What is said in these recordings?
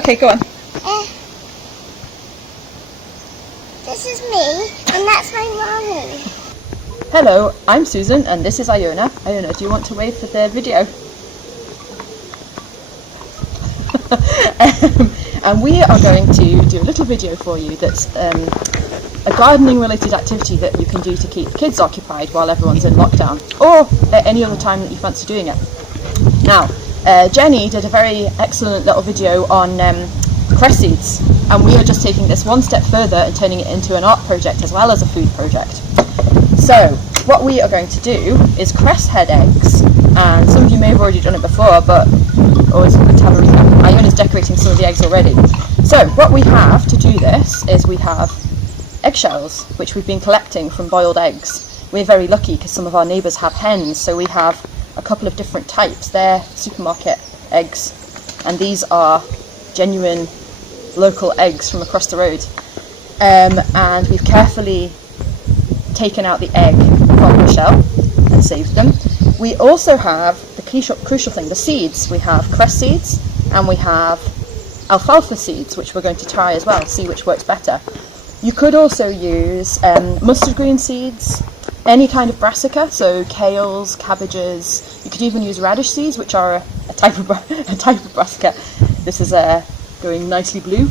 Okay, go on. This is me, and that's my mommy. Hello, I'm Susan, and this is Iona. Iona, do you want to wave for the video? And we are going to do a little video for you that's a gardening related activity that you can do to keep kids occupied while everyone's in lockdown, or at any other time that you fancy doing it. Now, Jenny did a very excellent little video on cress seeds, and we are just taking this one step further and turning it into an art project as well as a food project. So what we are going to do is cress head eggs, and some of you may have already done it before, but always good to have a recap. Iona's decorating some of the eggs already. So what we have to do this is we have eggshells, which we've been collecting from boiled eggs. We're very lucky because some of our neighbours have hens, so we have a couple of different types. They're supermarket eggs, and these are genuine local eggs from across the road. And we've carefully taken out the egg from the shell and saved them. We also have the crucial thing, the seeds. We have cress seeds and we have alfalfa seeds, which we're going to try as well, see which works better. You could also use mustard green seeds, any kind of brassica, so kales, cabbages. You could even use radish seeds, which are a type of brassica. This is going nicely blue.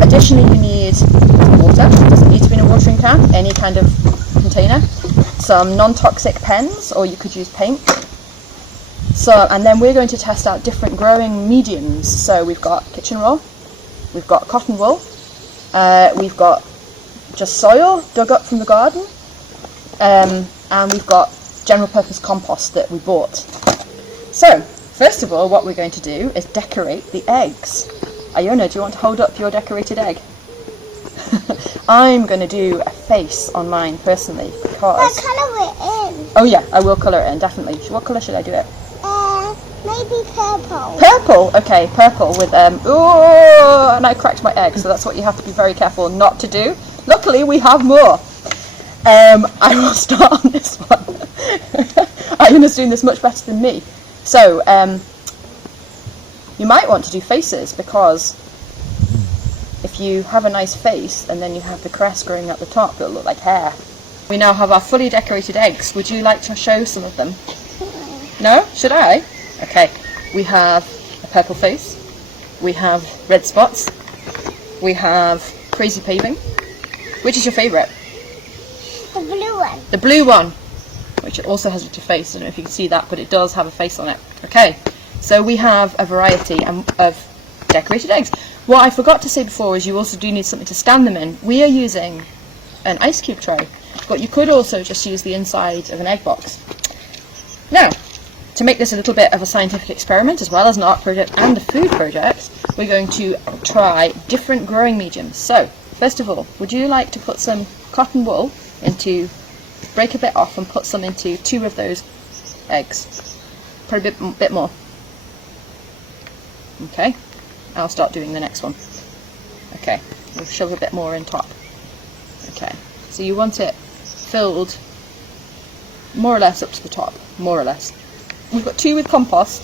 Additionally, you need water. It doesn't need to be in a watering can, any kind of container. Some non-toxic pens, or you could use paint. And then we're going to test out different growing mediums. So we've got kitchen roll, we've got cotton wool, we've got just soil dug up from the garden, and we've got general purpose compost that we bought. So first of all, what we're going to do is decorate the eggs. Iona, do you want to hold up your decorated egg? I'm going to do a face on mine personally because... I'll colour it in. Oh yeah, I will colour it in, definitely. What colour should I do it? Maybe purple. Purple? Okay, purple with oh, and I cracked my egg, so that's what you have to be very careful not to do. Luckily, we have more. I will start on this one. Iona's doing this much better than me. So, you might want to do faces, because if you have a nice face and then you have the crest growing at the top, it'll look like hair. We now have our fully decorated eggs. Would you like to show some of them? No? Should I? Okay. We have a purple face. We have red spots. We have crazy paving. Which is your favourite? The blue one. The blue one, which also has a face. I don't know if you can see that, but it does have a face on it. Okay. So we have a variety of decorated eggs. What I forgot to say before is you also do need something to stand them in. We are using an ice cube tray, but you could also just use the inside of an egg box. Now, to make this a little bit of a scientific experiment as well as an art project and a food project, we're going to try different growing mediums. So, first of all, would you like to put some cotton wool break a bit off and put some into 2 of those eggs? Put a bit more. Okay, I'll start doing the next one. Okay, we'll shove a bit more in top. Okay, so you want it filled more or less up to the top, more or less. We've got 2 with cotton wool.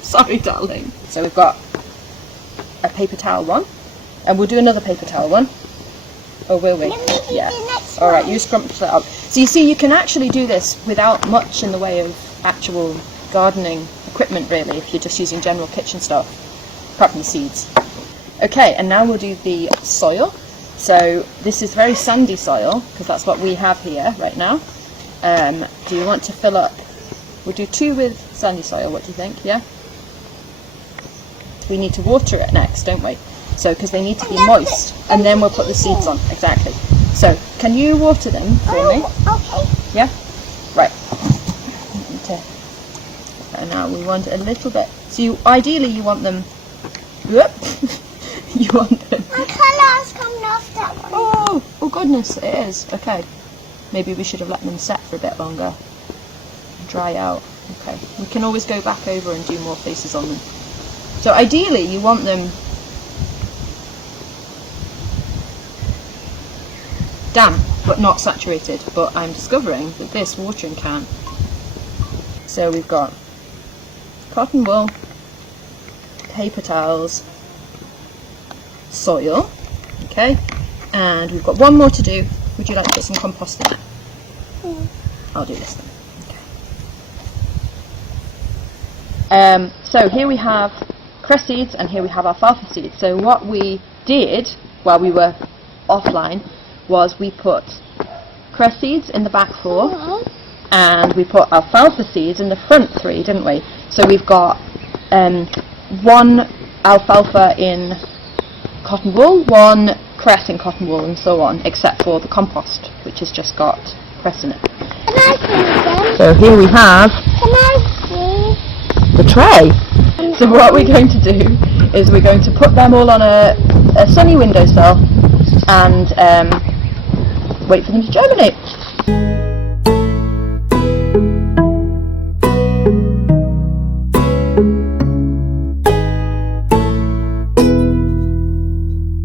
Sorry, darling. So we've got a paper towel one, and we'll do another paper towel one. Or will we? Yeah. Alright, you scrunch that up. So you see, you can actually do this without much in the way of actual gardening equipment, really, if you're just using general kitchen stuff, apart from the seeds. Okay, and now we'll do the soil. So this is very sandy soil, because that's what we have here right now. Do you want to fill up? We'll do 2 with sandy soil, what do you think? Yeah? We need to water it next, don't we? So, because they need to be moist, and then we'll put the seeds on. Exactly. So, can you water them for me? Okay. Yeah? Right. Okay. And now we want a little bit. So, ideally you want them... Whoop! You want them... My colour's coming off that one. Oh goodness, it is. Okay. Maybe we should have let them set for a bit longer. Dry out. Okay. We can always go back over and do more faces on them. So ideally you want them damp but not saturated, but I'm discovering that this watering can, so we've got cotton wool, paper towels, soil. Okay, and we've got one more to do. Would you like to put some compost in it? I'll do this then. Okay. So here we have cress seeds and here we have alfalfa seeds. So what we did while we were offline was we put cress seeds in the back 4 and we put alfalfa seeds in the front 3, didn't we? So we've got 1 alfalfa in cotton wool, 1 cress in cotton wool, and so on, except for the compost, which has just got cress in it. Can I see them? So here we have Can I see? the tray. So what we're going to do is we're going to put them all on a sunny windowsill and wait for them to germinate.